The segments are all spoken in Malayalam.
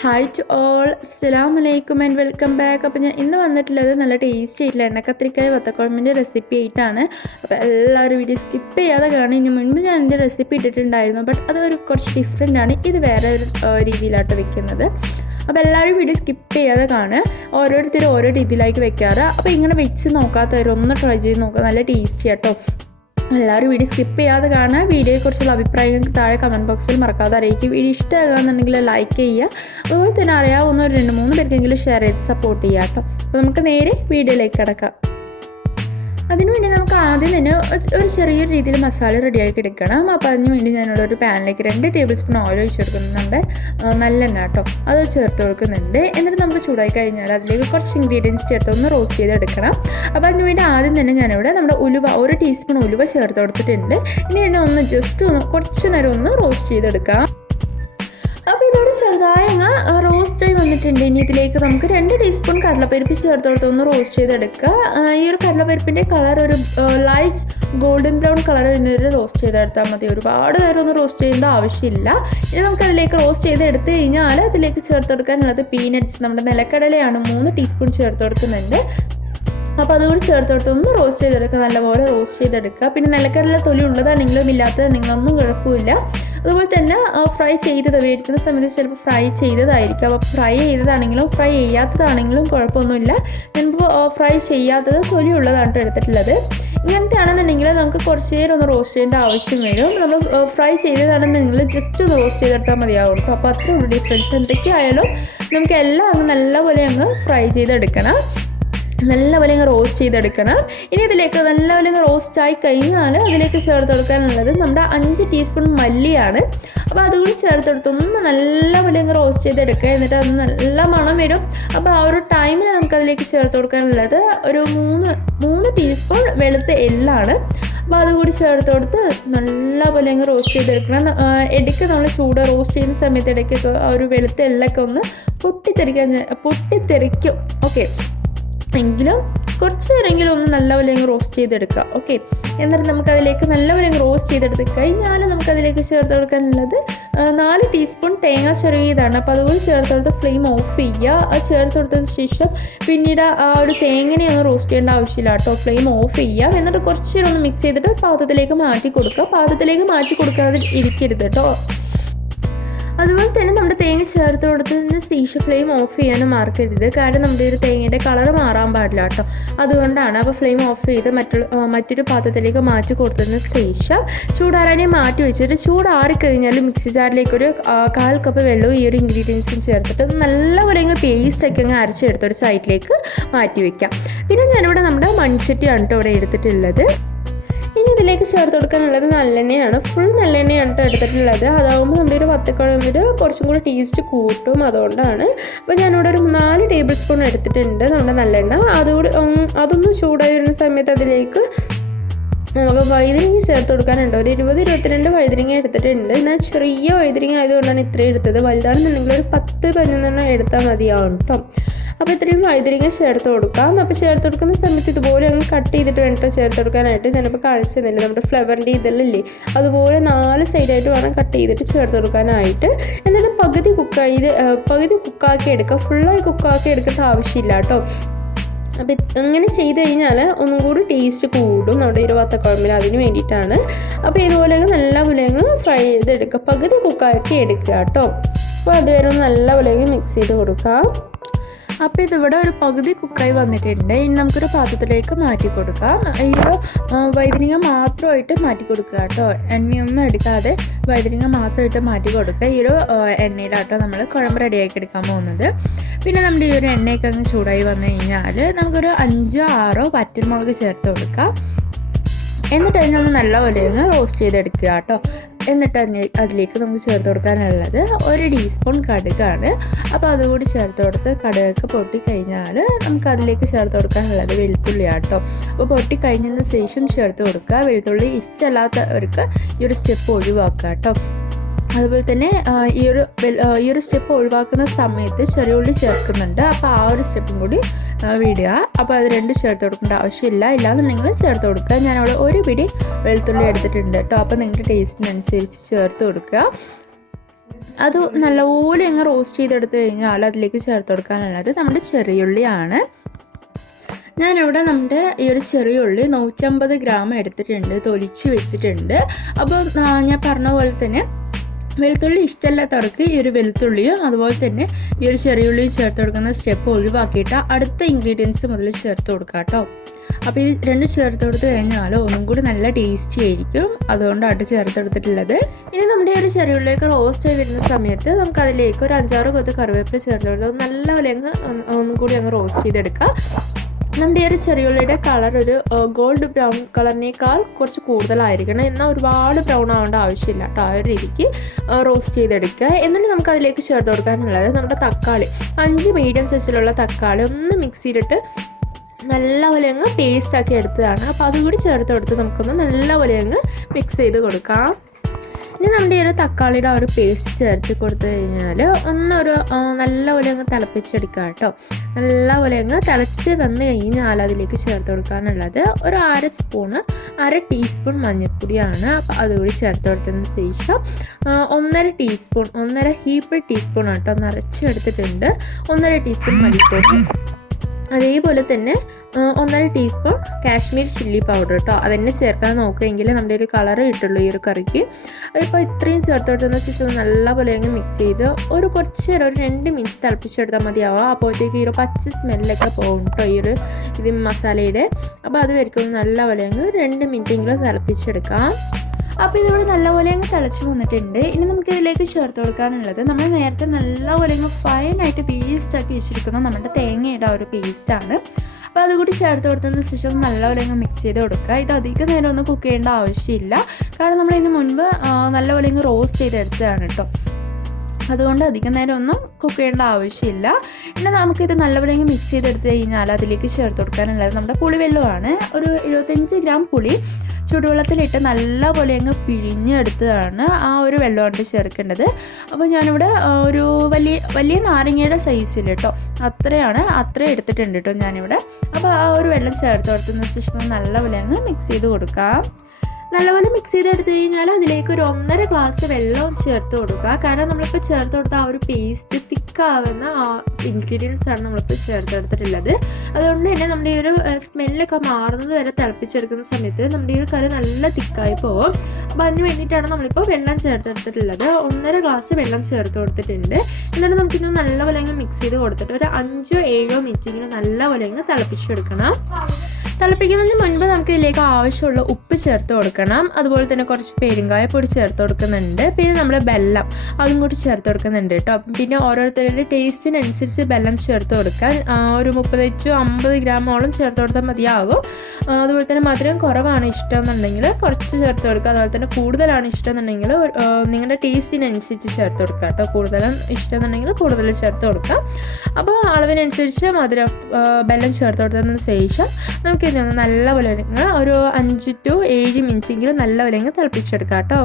ഹായ് ടു ഓൾ, അസ്സലാമു അലൈക്കും ആൻഡ് വെൽക്കം ബാക്ക്. അപ്പോൾ ഞാൻ ഇന്ന് വന്നിട്ടുള്ളത് നല്ല ടേസ്റ്റി ആയിട്ടുള്ള എണ്ണക്കത്രിക്കായ വത്തക്കുഴമ്പിൻ്റെ റെസിപ്പി ആയിട്ടാണ്. അപ്പോൾ എല്ലാവരും വീഡിയോ സ്കിപ്പ് ചെയ്യാതെ കാണും. ഇനി മുൻപ് ഞാൻ എൻ്റെ റെസിപ്പി ഇട്ടിട്ടുണ്ടായിരുന്നു, ബട്ട് അതൊരു കുറച്ച് ഡിഫറെൻ്റ് ആണ്. ഇത് വേറെ ഒരു രീതിയിലാട്ടോ വെക്കുന്നത്. അപ്പോൾ എല്ലാവരും വീഡിയോ സ്കിപ്പ് ചെയ്യാതെ കാണുക. ഓരോരുത്തരും ഓരോ രീതിയിലേക്ക് വെക്കാറ്. അപ്പോൾ ഇങ്ങനെ വെച്ച് നോക്കാത്തവരൊന്ന് ട്രൈ ചെയ്ത് നോക്കുക, നല്ല ടേസ്റ്റി ആട്ടോ. എല്ലാവരും വീഡിയോ സ്കിപ്പ് ചെയ്യാതെ കാണുക. വീഡിയോയെക്കുറിച്ചുള്ള അഭിപ്രായങ്ങൾക്ക് താഴെ കമൻറ്റ് ബോക്സിൽ മറക്കാതെ അറിയിക്കുക. വീഡിയോ ഇഷ്ടമാകുകയാണെന്നുണ്ടെങ്കിൽ ലൈക്ക് ചെയ്യുക. അതുപോലെ തന്നെ അറിയാവുന്ന 2-3 പേർക്കെങ്കിലും ഷെയർ ചെയ്ത് സപ്പോർട്ട് ചെയ്യുക കേട്ടോ. അപ്പോൾ നമുക്ക് നേരെ വീഡിയോയിലേക്ക് കിടക്കാം. അതിനുവേണ്ടി നമുക്ക് ആദ്യം തന്നെ ഒരു ചെറിയൊരു രീതിയിൽ മസാല റെഡിയാക്കി എടുക്കണം. അപ്പോൾ അതിനുവേണ്ടി ഞാനുള്ള ഒരു പാനിലേക്ക് 2 ടേബിൾ സ്പൂൺ ഓയിൽ ഒഴിച്ച് കൊടുക്കുന്നുണ്ട്. നല്ലെണ്ണ കേട്ടോ, അത് ചേർത്ത് കൊടുക്കുന്നുണ്ട്. എന്നിട്ട് നമുക്ക് ചൂടായി കഴിഞ്ഞാൽ അതിലേക്ക് കുറച്ച് ഇൻഗ്രീഡിയൻസ് ചേർത്ത് ഒന്ന് റോസ്റ്റ് ചെയ്തെടുക്കണം. അപ്പോൾ അതിനുവേണ്ടി ആദ്യം തന്നെ ഞാനിവിടെ നമ്മുടെ ഉലുവ 1 ടീസ്പൂൺ ഉലുവ ചേർത്ത് കൊടുത്തിട്ടുണ്ട്. ഇനി എന്നെ ഒന്ന് ജസ്റ്റ് കുറച്ച് നേരം ഒന്ന് റോസ്റ്റ് ചെയ്തെടുക്കാം. അപ്പോൾ ഇതോടെ ചെറുതായി റോസ്റ്റായി വന്നിട്ടുണ്ട്. ഇനി ഇതിലേക്ക് നമുക്ക് 2 ടീസ്പൂൺ കടലപ്പരിപ്പ് ചേർത്ത് കൊടുത്ത് ഒന്ന് റോസ്റ്റ് ചെയ്തെടുക്കുക. ഈ ഒരു കടലപ്പരിപ്പിൻ്റെ കളർ ഒരു ലൈറ്റ് ഗോൾഡൻ ബ്രൗൺ കളർ വരുന്നവരെ റോസ്റ്റ് ചെയ്തെടുത്താൽ മതി. ഒരുപാട് നേരം ഒന്നും റോസ്റ്റ് ചെയ്യേണ്ട ആവശ്യമില്ല. ഇനി നമുക്കതിലേക്ക് റോസ്റ്റ് ചെയ്തെടുത്ത് കഴിഞ്ഞാൽ അതിലേക്ക് ചേർത്ത് കൊടുക്കാനുള്ളത് പീനട്ട്സ്, നമ്മുടെ നിലക്കടലയാണ് 3 ടീസ്പൂൺ ചേർത്ത് കൊടുക്കുന്നുണ്ട്. അപ്പോൾ അതുകൂടി ചേർത്ത് കൊടുത്ത് ഒന്ന് റോസ്റ്റ് ചെയ്തെടുക്കുക, നല്ലപോലെ റോസ്റ്റ് ചെയ്തെടുക്കുക. പിന്നെ നിലക്കടല തൊലി ഉള്ളതാണെങ്കിലും ഇല്ലാത്തതാണെങ്കിലും ഒന്നും കുഴപ്പമില്ല. അതുപോലെ തന്നെ ഫ്രൈ ചെയ്തത് മേടിക്കുന്ന സമയത്ത് ചിലപ്പോൾ ഫ്രൈ ചെയ്തതായിരിക്കും. അപ്പോൾ ഫ്രൈ ചെയ്തതാണെങ്കിലും ഫ്രൈ ചെയ്യാത്തതാണെങ്കിലും കുഴപ്പമൊന്നുമില്ല. ഞാനിപ്പോൾ ഫ്രൈ ചെയ്യാത്തത് തൊലി ഉള്ളതാണ് എടുത്തിട്ടുള്ളത്. ഇങ്ങനത്തെ ആണെന്നുണ്ടെങ്കിൽ നമുക്ക് കുറച്ച് നേരം ഒന്ന് റോസ്റ്റ് ചെയ്യേണ്ട ആവശ്യം വരും. നമ്മൾ ഫ്രൈ ചെയ്തതാണെന്നുണ്ടെങ്കിൽ ജസ്റ്റ് ഒന്ന് റോസ്റ്റ് ചെയ്തെടുത്താൽ മതിയാവും. അപ്പോൾ അത്രേ ഉള്ളൂ ഡിഫറൻസ്. എന്തൊക്കെയായാലും നമുക്ക് എല്ലാം നല്ലപോലെ ഫ്രൈ ചെയ്തെടുക്കണം, നല്ലപോലെ റോസ്റ്റ് ചെയ്തെടുക്കണം. ഇനി ഇതിലേക്ക് നല്ലപോലെ റോസ്റ്റായി കഴിഞ്ഞാൽ അതിലേക്ക് ചേർത്ത് കൊടുക്കാനുള്ളത് നമ്മുടെ 5 ടീസ്പൂൺ മല്ലിയാണ്. അപ്പോൾ അതുകൂടി ചേർത്ത് കൊടുത്ത് ഒന്ന് നല്ലപോലെ റോസ്റ്റ് ചെയ്തെടുക്കുക. എന്നിട്ട് അത് നല്ല മണം വരും. അപ്പോൾ ആ ഒരു ടൈമിൽ നമുക്കതിലേക്ക് ചേർത്ത് കൊടുക്കാനുള്ളത് ഒരു 3 ടീസ്പൂൺ വെളുത്ത എള്ളാണ്. അപ്പോൾ അതുകൂടി ചേർത്ത് കൊടുത്ത് നല്ലപോലെ റോസ്റ്റ് ചെയ്തെടുക്കണം. ഇടയ്ക്ക് നമ്മൾ റോസ്റ്റ് ചെയ്യുന്ന സമയത്ത് ഇടയ്ക്കൊക്കെ ആ ഒരു വെളുത്ത എള്ളൊക്കെ ഒന്ന് പൊട്ടിത്തെറിക്കും. ഓക്കെ, എങ്കിലും കുറച്ച് നേരമെങ്കിലും ഒന്ന് നല്ലപോലെ റോസ്റ്റ് ചെയ്തെടുക്കുക. ഓക്കെ, എന്നിട്ട് നമുക്കതിലേക്ക് നല്ലപോലെ റോസ്റ്റ് ചെയ്തെടുത്ത് കഴിഞ്ഞാൽ നമുക്കതിലേക്ക് ചേർത്ത് കൊടുക്കാനുള്ളത് 4 ടീസ്പൂൺ തേങ്ങ ചിരകിയതാണ്. അപ്പോൾ അതുകൂടി ചേർത്ത് കൊടുത്ത് ഫ്ലെയിം ഓഫ് ചെയ്യുക. അത് ചേർത്ത് കൊടുത്തതിന് ശേഷം പിന്നീട് ആ ഒരു തേങ്ങനെ ഒന്ന് റോസ്റ്റ് ചെയ്യേണ്ട ആവശ്യമില്ല കേട്ടോ. ഫ്ലെയിം ഓഫ് ചെയ്യുക. എന്നിട്ട് കുറച്ച് നേരം ഒന്ന് മിക്സ് ചെയ്തിട്ട് പാത്രത്തിലേക്ക് മാറ്റി കൊടുക്കുക. പാത്രത്തിലേക്ക് മാറ്റി കൊടുക്കാതെ ഇരിക്കരുത് കേട്ടോ. അതുപോലെ തന്നെ നമ്മുടെ തേങ്ങ ചേർത്ത് കൊടുത്തതിന് ശേഷം ഫ്ലെയിം ഓഫ് ചെയ്യാനും മറക്കരുത്. കാരണം നമ്മുടെ ഒരു തേങ്ങയുടെ കളർ മാറാൻ പാടില്ല കേട്ടോ, അതുകൊണ്ടാണ്. അപ്പോൾ ഫ്ലെയിം ഓഫ് ചെയ്ത് മറ്റൊരു പാത്രത്തിലേക്ക് മാറ്റി കൊടുത്തതിന് ശേഷം ചൂടാറാനെ മാറ്റി വെച്ചിട്ട് ചൂടാറിക്കഴിഞ്ഞാൽ മിക്സി ജാറിലേക്ക് ഒരു 1/4 കപ്പ് വെള്ളവും ഈ ഒരു ഇൻഗ്രീഡിയൻസും ചേർത്തിട്ട് നല്ലപോലെ പേസ്റ്റൊക്കെ അരച്ചെടുത്ത് ഒരു സൈഡിലേക്ക് മാറ്റി വയ്ക്കാം. പിന്നെ ഞാനിവിടെ നമ്മുടെ മൺചട്ടിയാണ് കേട്ടോ ഇവിടെ എടുത്തിട്ടുള്ളത്. ഇനി ഇതിലേക്ക് ചേർത്ത് കൊടുക്കാനുള്ളത് നല്ലെണ്ണയാണ്. ഫുൾ നല്ലെണ്ണയാണ് കേട്ടോ എടുത്തിട്ടുള്ളത്. അതാകുമ്പോൾ നമ്മുടെ ഒരു വത്തക്കുഴമ്പിൽ കുറച്ചും കൂടി ടേസ്റ്റ് കൂട്ടും, അതുകൊണ്ടാണ്. അപ്പോൾ ഞാനിവിടെ ഒരു 4 ടേബിൾ സ്പൂൺ എടുത്തിട്ടുണ്ട് നമ്മുടെ നല്ലെണ്ണ. അതൊന്ന് ചൂടായി വരുന്ന സമയത്ത് അതിലേക്ക് നമുക്ക് വഴുതനങ്ങ ചേർത്ത് കൊടുക്കാനുണ്ട്. ഒരു 20-22 വഴുതനങ്ങ എടുത്തിട്ടുണ്ട്. എന്നാൽ ചെറിയ വഴുതനങ്ങ ആയതുകൊണ്ടാണ് ഇത്രയും എടുത്തത്. വലുതാണെന്നുണ്ടെങ്കിൽ ഒരു 10-11 എടുത്താൽ മതിയാവും കേട്ടോ. അപ്പോൾ ഇത്രയും വഴുതനങ്ങ ചേർത്ത് കൊടുക്കാം. അപ്പോൾ ചേർത്ത് കൊടുക്കുന്ന സമയത്ത് ഇതുപോലെ കട്ട് ചെയ്തിട്ട് വേണം ചേർത്ത് കൊടുക്കാനായിട്ട്. ഞാനിപ്പോൾ കാണിച്ചു തന്നില്ല, നമ്മുടെ ഫ്ലവറിൻ്റെ ഇതല്ലേ, അതുപോലെ 4 സൈഡായിട്ട് വേണം കട്ട് ചെയ്തിട്ട് ചേർത്ത് കൊടുക്കാനായിട്ട്. എന്നിട്ട് പകുതി കുക്കാക്കി എടുക്കുക. ഫുള്ളായി കുക്കാക്കി എടുക്കേണ്ട ആവശ്യമില്ല കേട്ടോ. അപ്പോൾ അങ്ങനെ ചെയ്ത് കഴിഞ്ഞാൽ ഒന്നും കൂടി ടേസ്റ്റ് കൂടും നമ്മുടെ ഈ വത്തക്കുഴമ്പിന്, അതിന് വേണ്ടിയിട്ടാണ്. അപ്പോൾ ഇതുപോലെ നല്ലപോലെ ഫ്രൈ ചെയ്തെടുക്കുക, പകുതി കുക്കാക്കി എടുക്കുക കേട്ടോ. അപ്പോൾ അതുവരെ നല്ലപോലെ മിക്സ് ചെയ്ത് കൊടുക്കാം. അപ്പോൾ ഇതിവിടെ ഒരു പകുതി കുക്കായി വന്നിട്ടുണ്ട്. ഇനി നമുക്കൊരു പാത്രത്തിലേക്ക് മാറ്റി കൊടുക്കാം. ഈ ഒരു വഴുതനങ്ങ മാത്രമായിട്ട് മാറ്റി കൊടുക്കുക കേട്ടോ, എണ്ണയൊന്നും എടുക്കാതെ വഴുതനങ്ങ മാത്രമായിട്ട് മാറ്റി കൊടുക്കുക. ഈ ഒരു എണ്ണയിലാട്ടോ നമ്മൾ കുഴമ്പ് റെഡിയാക്കി എടുക്കാൻ പോകുന്നത്. പിന്നെ നമ്മുടെ ഈ ഒരു എണ്ണയൊക്കെ ചൂടായി വന്നു കഴിഞ്ഞാൽ നമുക്കൊരു 5-6 വറ്റൽമുളക് ചേർത്ത് കൊടുക്കാം. എന്നിട്ട് അതിനൊന്ന് നല്ലപോലെ റോസ്റ്റ് ചെയ്തെടുക്കുക കേട്ടോ. എന്നിട്ട് അതിലേക്ക് നമുക്ക് ചേർത്ത് കൊടുക്കാനുള്ളത് 1 ടീസ്പൂൺ കടുകാണ്. അപ്പോൾ അതുകൂടി ചേർത്ത് കൊടുത്ത് കടുകൊക്കെ പൊട്ടിക്കഴിഞ്ഞാൽ നമുക്ക് അതിലേക്ക് ചേർത്ത് കൊടുക്കാനുള്ളത് വെളുത്തുള്ളിയാണ് കേട്ടോ. അപ്പോൾ പൊട്ടിക്കഴിഞ്ഞതിന് ശേഷം ചേർത്ത് കൊടുക്കുക. വെളുത്തുള്ളി ഇഷ്ടമല്ലാത്തവർക്ക് ഈ ഒരു സ്റ്റെപ്പ് ഒഴിവാക്കുക കേട്ടോ. അതുപോലെ തന്നെ ഈ ഒരു സ്റ്റെപ്പ് ഒഴിവാക്കുന്ന സമയത്ത് ചെറിയ ഉള്ളി ചേർക്കുന്നുണ്ട്. അപ്പോൾ ആ ഒരു സ്റ്റെപ്പും കൂടി വിടുക. അപ്പോൾ അത് 2 ചേർത്ത് കൊടുക്കേണ്ട ആവശ്യമില്ല. ഇല്ലാന്നുണ്ടെങ്കിൽ ചേർത്ത് കൊടുക്കുക. ഞാനവിടെ 1 പിടി വെളുത്തുള്ളി എടുത്തിട്ടുണ്ട് കേട്ടോ. അപ്പോൾ നിങ്ങളുടെ ടേസ്റ്റിനനുസരിച്ച് ചേർത്ത് കൊടുക്കുക. അത് നല്ലപോലെ അങ്ങ് റോസ്റ്റ് ചെയ്തെടുത്ത് കഴിഞ്ഞാൽ അതിലേക്ക് ചേർത്ത് കൊടുക്കാനുള്ളത് നമ്മുടെ ചെറിയുള്ളിയാണ്. ഞാനിവിടെ നമ്മുടെ ഈ ഒരു ചെറിയ ഉള്ളി 150 ഗ്രാം എടുത്തിട്ടുണ്ട്, തൊലിച്ച് വെച്ചിട്ടുണ്ട്. അപ്പോൾ ഞാൻ പറഞ്ഞ പോലെ തന്നെ വെളുത്തുള്ളി ഇഷ്ടമില്ലാത്തവർക്ക് ഈ ഒരു വെളുത്തുള്ളിയും അതുപോലെ തന്നെ ഈ ഒരു ചെറിയ ഉള്ളിയും ചേർത്ത് കൊടുക്കുന്ന സ്റ്റെപ്പ് ഒഴിവാക്കിയിട്ട് അടുത്ത ഇൻഗ്രീഡിയൻസ് മുതൽ ചേർത്ത് കൊടുക്കാം കേട്ടോ. അപ്പോൾ ഈ രണ്ട് ചേർത്ത് കൊടുത്ത് കഴിഞ്ഞാൽ ഒന്നും കൂടി നല്ല ടേസ്റ്റി ആയിരിക്കും, അതുകൊണ്ടാണ് ചേർത്ത് എടുത്തിട്ടുള്ളത്. ഇനി നമ്മുടെ ഒരു ചെറിയ ഉള്ളിലേക്ക് റോസ്റ്റ് ആയി വരുന്ന സമയത്ത് നമുക്ക് അതിലേക്ക് ഒരു 5-6 കൊത്ത് കറിവേപ്പില ചേർത്ത് കൊടുത്ത് നല്ല പോലെ ഒന്നും കൂടി അങ്ങ് റോസ്റ്റ് ചെയ്തെടുക്കാം. നമ്മുടെ ഈ ഒരു ചെറിയുള്ളിയുടെ കളർ ഒരു ഗോൾഡ് ബ്രൗൺ കളറിനേക്കാൾ കുറച്ച് കൂടുതലായിരിക്കണം, എന്നാൽ ഒരുപാട് ബ്രൗൺ ആവേണ്ട ആവശ്യമില്ല കേട്ടോ. ആ ഒരു രീതിക്ക് റോസ്റ്റ് ചെയ്തെടുക്കുക. എന്നിട്ട് നമുക്ക് അതിലേക്ക് ചേർത്ത് കൊടുക്കാനുള്ളത് നമ്മുടെ തക്കാളി, 5 മീഡിയം സൈസിലുള്ള തക്കാളി ഒന്ന് മിക്സിയിലിട്ട് നല്ലപോലെ അങ്ങ് പേസ്റ്റാക്കി എടുത്തതാണ്. അപ്പോൾ അതുകൂടി ചേർത്ത് കൊടുത്ത് നമുക്കൊന്ന് നല്ലപോലെ അങ്ങ് മിക്സ് ചെയ്ത് കൊടുക്കാം. ഇനി നമ്മുടെ ഈ ഒരു തക്കാളിയുടെ ആ ഒരു പേസ്റ്റ് ചേർത്ത് കൊടുത്തു കഴിഞ്ഞാൽ ഒന്നൊരു നല്ലപോലെ അങ്ങ് തിളപ്പിച്ചെടുക്കുക കേട്ടോ. നല്ലപോലെ അങ്ങ് തിളച്ച് വന്ന് കഴിഞ്ഞാൽ അതിലേക്ക് ചേർത്ത് കൊടുക്കാനുള്ളത് ഒരു 1/2 ടീസ്പൂൺ മഞ്ഞൾപ്പൊടിയാണ്. അപ്പോൾ അതുകൂടി ചേർത്ത് കൊടുത്തതിന് ശേഷം 1.5 ടീസ്പൂൺ, 1.5 ഹീപ്പ് ടീസ്പൂൺ കേട്ടോ നിറച്ചെടുത്തിട്ടുണ്ട്. 1.5 ടീസ്പൂൺ മല്ലിപ്പൊടി, അതേപോലെ തന്നെ 1.5 ടീസ്പൂൺ കാശ്മീർ ചില്ലി പൗഡർ കേട്ടോ. അതെന്നെ ചേർക്കാൻ നോക്കുകയെങ്കിൽ നമ്മുടെ ഒരു കളറ് കിട്ടുള്ളൂ ഈ ഒരു കറിക്ക്. ഇപ്പോൾ ഇത്രയും ചേർത്ത് കൊടുത്തതിന് ശേഷം നല്ലപോലെ അങ്ങ് മിക്സ് ചെയ്ത് ഒരു കുറച്ച് നേരം ഒരു 2 മിനിറ്റ് തിളപ്പിച്ചെടുത്താൽ മതിയാവുക. അപ്പോഴത്തേക്ക് ഈ ഒരു പച്ച സ്മെല്ലൊക്കെ പോകും കേട്ടോ ഈ ഒരു മസാലയുടെ. അപ്പോൾ അത് വരയ്ക്കും നല്ലപോലെ അങ്ങ് 2 മിനിറ്റെങ്കിലും തിളപ്പിച്ചെടുക്കാം. അപ്പോൾ ഇതിവിടെ നല്ലപോലെ അങ്ങ് തിളച്ച് വന്നിട്ടുണ്ട്. ഇനി നമുക്കിതിലേക്ക് ചേർത്ത് കൊടുക്കാനുള്ളത് നമ്മൾ നേരത്തെ നല്ലപോലെ അങ്ങ് ഫൈനായിട്ട് പേസ്റ്റാക്കി വെച്ചിരിക്കുന്ന നമ്മുടെ തേങ്ങയുടെ ഒരു പേസ്റ്റാണ്. അപ്പോൾ അതുകൂടി ചേർത്ത് കൊടുത്തതിന് ശേഷം നല്ലപോലെ അങ്ങ് മിക്സ് ചെയ്ത് കൊടുക്കുക. ഇത് അധികം നേരം ഒന്നും കുക്ക് ചെയ്യേണ്ട ആവശ്യമില്ല, കാരണം നമ്മളിതിന് മുൻപ് നല്ലപോലെ അങ്ങ് റോസ്റ്റ് ചെയ്തെടുത്തതാണ് കേട്ടോ. അതുകൊണ്ട് അധികം നേരം ഒന്നും കുക്ക് ചെയ്യേണ്ട ആവശ്യമില്ല. പിന്നെ നമുക്കിത് നല്ലപോലെ മിക്സ് ചെയ്തെടുത്ത് കഴിഞ്ഞാൽ അതിലേക്ക് ചേർത്ത് കൊടുക്കാനുള്ളത് നമ്മുടെ പുളിവെള്ളമാണ്. ഒരു 75 ഗ്രാം പുളി ചുടുവെള്ളത്തിലിട്ട് നല്ലപോലെ അങ്ങ് പിഴിഞ്ഞെടുത്തതാണ് ആ ഒരു വെള്ളമാണ് ചേർക്കേണ്ടത്. അപ്പോൾ ഞാനിവിടെ ഒരു വലിയ നാരങ്ങയുടെ സൈസിൽ കേട്ടോ അത്രയും എടുത്തിട്ടുണ്ട് കേട്ടോ ഞാനിവിടെ. അപ്പോൾ ആ ഒരു വെള്ളം ചേർത്ത് കൊടുത്തതിന് ശേഷം നല്ലപോലെ അങ്ങ് മിക്സ് ചെയ്ത് കൊടുക്കാം. നല്ലപോലെ മിക്സ് ചെയ്തെടുത്ത് കഴിഞ്ഞാൽ അതിലേക്ക് ഒരു 1.5 ഗ്ലാസ് വെള്ളം ചേർത്ത് കൊടുക്കുക. കാരണം നമ്മളിപ്പോൾ ചേർത്ത് കൊടുത്ത ആ ഒരു പേസ്റ്റ് തിക്കാവുന്ന ആ ഇൻഗ്രീഡിയൻസ് ആണ് നമ്മളിപ്പോൾ ചേർത്തെടുത്തിട്ടുള്ളത്. അതുകൊണ്ട് തന്നെ നമ്മുടെ ഈ ഒരു സ്മെല്ലൊക്കെ മാറുന്നത് വരെ തിളപ്പിച്ചെടുക്കുന്ന സമയത്ത് നമ്മുടെ ഈ ഒരു കറി നല്ല തിക്കായി പോകും. അപ്പോൾ അതിന് വേണ്ടിയിട്ടാണ് നമ്മളിപ്പോൾ വെള്ളം ചേർത്തെടുത്തിട്ടുള്ളത്. 1.5 ഗ്ലാസ് വെള്ളം ചേർത്ത് കൊടുത്തിട്ടുണ്ട്. എന്നിട്ട് നമുക്കിന്ന് നല്ലപോലെ അങ്ങ് മിക്സ് ചെയ്ത് കൊടുത്തിട്ട് ഒരു 5-7 മിനിറ്റെങ്കിലും നല്ലപോലെ അങ്ങ് തിളപ്പിച്ചെടുക്കണം. തിളപ്പിക്കുന്നതിന് മുൻപ് നമുക്ക് ഇതിലേക്ക് ആവശ്യമുള്ള ഉപ്പ് ചേർത്ത് കൊടുക്കണം. അതുപോലെ തന്നെ കുറച്ച് പെരുങ്കായപ്പൊടി ചേർത്ത് കൊടുക്കുന്നുണ്ട്. പിന്നെ നമ്മുടെ ബെല്ലം അതും കൂടി ചേർത്ത് കൊടുക്കുന്നുണ്ട് കേട്ടോ. പിന്നെ ഓരോരുത്തരുടെ ടേസ്റ്റിനനുസരിച്ച് ബെല്ലം ചേർത്ത് കൊടുക്കാൻ ഒരു 30-50 ഗ്രാമോളം ചേർത്ത് കൊടുത്താൽ മതിയാകും. അതുപോലെ തന്നെ മധുരം കുറവാണ് ഇഷ്ടമെന്നുണ്ടെങ്കിൽ കുറച്ച് ചേർത്ത് കൊടുക്കുക. അതുപോലെ തന്നെ കൂടുതലാണ് ഇഷ്ടമെന്നുണ്ടെങ്കിൽ നിങ്ങളുടെ ടേസ്റ്റിനനുസരിച്ച് ചേർത്ത് കൊടുക്കുക കേട്ടോ. കൂടുതലും ഇഷ്ടമെന്നുണ്ടെങ്കിൽ കൂടുതൽ ചേർത്ത് കൊടുക്കുക. അപ്പോൾ അളവിനനുസരിച്ച് ബെല്ലം ചേർത്ത് കൊടുത്തതിന് ശേഷം നമുക്ക് ഇതൊന്ന് നല്ലപോലെ ഒരു 5-7 മിനിറ്റെങ്കിലും നല്ലപോലെ തിളപ്പിച്ചെടുക്കാം കേട്ടോ.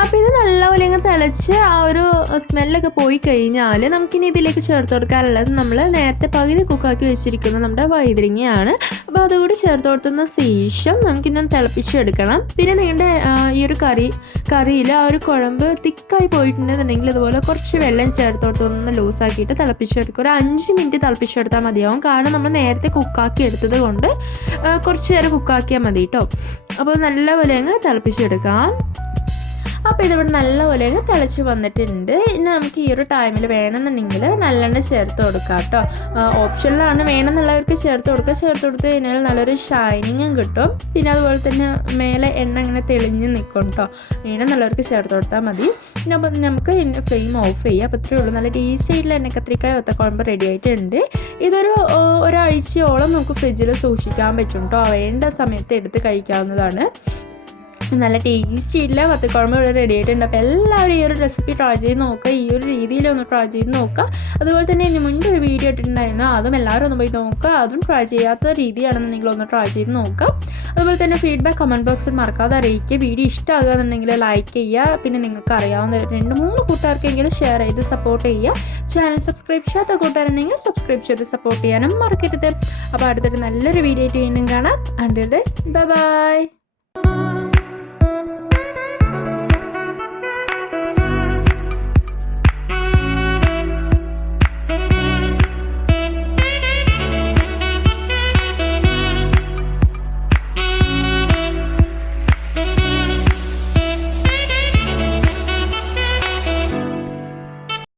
അപ്പോൾ ഇത് നല്ലപോലെ തിളച്ച് ആ ഒരു സ്മെല്ലൊക്കെ പോയി കഴിഞ്ഞാൽ നമുക്കിനി ഇതിലേക്ക് ചേർത്ത് കൊടുക്കാനുള്ളത് നമ്മൾ നേരത്തെ പകുതി കുക്കാക്കി വെച്ചിരിക്കുന്ന നമ്മുടെ വഴുതനങ്ങയാണ്. അപ്പോൾ അതുകൂടി ചേർത്ത് കൊടുത്തതിന് ശേഷം നമുക്കിന്നൊന്ന് തിളപ്പിച്ചെടുക്കണം. പിന്നെ നിങ്ങളുടെ ഈ ഒരു കറിയിൽ ആ ഒരു കുഴമ്പ് തിക്കായി പോയിട്ടുണ്ടെന്നുണ്ടെങ്കിൽ ഇതുപോലെ കുറച്ച് വെള്ളം ചേർത്ത് കൊടുത്ത് ഒന്ന് ലൂസാക്കിയിട്ട് തിളപ്പിച്ചെടുക്കുക. ഒരു 5 മിനിറ്റ് തിളപ്പിച്ചെടുത്താൽ മതിയാവും, കാരണം നമ്മൾ നേരത്തെ കുക്കാക്കി എടുത്തത് കൊണ്ട് കുറച്ച് നേരം കുക്കാക്കിയാൽ മതി കേട്ടോ. അപ്പോൾ നല്ലപോലെ തിളപ്പിച്ചെടുക്കാം. അപ്പോൾ ഇതിവിടെ നല്ലപോലെ തിളച്ച് വന്നിട്ടുണ്ട്. ഇനി നമുക്ക് ഈ ഒരു ടൈമിൽ വേണമെന്നുണ്ടെങ്കിൽ നല്ലെണ്ണ ചേർത്ത് കൊടുക്കാം കേട്ടോ. ഓപ്ഷനിലാണ്, വേണമെന്നുള്ളവർക്ക് ചേർത്ത് കൊടുത്ത് കഴിഞ്ഞാൽ നല്ലൊരു ഷൈനിങ്ങും കിട്ടും. പിന്നെ അതുപോലെ തന്നെ മേലെ എണ്ണ ഇങ്ങനെ തെളിഞ്ഞ് നിൽക്കും കേട്ടോ. വേണമെന്നുള്ളവർക്ക് ചേർത്ത് കൊടുത്താൽ മതി. പിന്നെ അപ്പോൾ നമുക്ക് ഫ്ലെയിം ഓഫ് ചെയ്യാം. അപ്പോൾ ഇത്രയേ ഉള്ളൂ. നല്ല ടേസ്റ്റി ആയിട്ടുള്ള എണ്ണക്കത്രിക്കായ വത്തക്കുളമ്പ് റെഡി ആയിട്ടുണ്ട്. ഇതൊരു ഒരാഴ്ചയോളം നമുക്ക് ഫ്രിഡ്ജിൽ സൂക്ഷിക്കാൻ പറ്റും കേട്ടോ. വേണ്ട സമയത്ത് എടുത്ത് കഴിക്കാവുന്നതാണ്. നല്ല ടേസ്റ്റി ആയിട്ടുള്ള വത്തക്കുളമ്പ് ഇവിടെ റെഡി ആയിട്ടുണ്ട്. അപ്പോൾ എല്ലാവരും ഈ ഒരു റെസിപ്പി ട്രൈ ചെയ്ത് നോക്കുക, ഈ ഒരു രീതിയിലൊന്ന് ട്രൈ ചെയ്ത് നോക്കുക. അതുപോലെ തന്നെ ഇതിന് മുൻപ് ഒരു വീഡിയോ ഇട്ടിട്ടുണ്ടായിരുന്നു, അതും എല്ലാവരും ഒന്ന് പോയി നോക്കുക. അതും ട്രൈ ചെയ്യാത്ത രീതിയാണെന്നുണ്ടെങ്കിൽ ഒന്ന് ട്രൈ ചെയ്ത് നോക്കുക. അതുപോലെ തന്നെ ഫീഡ്ബാക്ക് കമൻറ്റ് ബോക്സിൽ മറക്കാതെ അറിയിക്കുക. വീഡിയോ ഇഷ്ടമാകുക എന്നുണ്ടെങ്കിൽ ലൈക്ക് ചെയ്യുക. പിന്നെ നിങ്ങൾക്ക് അറിയാവുന്ന 2-3 കൂട്ടുകാർക്കെങ്കിലും ഷെയർ ചെയ്ത് സപ്പോർട്ട് ചെയ്യുക. ചാനൽ സബ്സ്ക്രൈബ് ചെയ്യാത്ത കൂട്ടുകാരുണ്ടെങ്കിൽ സബ്സ്ക്രൈബ് ചെയ്ത് സപ്പോർട്ട് ചെയ്യാനും മറക്കരുത്. അപ്പോൾ അടുത്തൊരു നല്ലൊരു വീഡിയോ ആയിട്ട് വീണ്ടും കാണാം. Until then bye bye.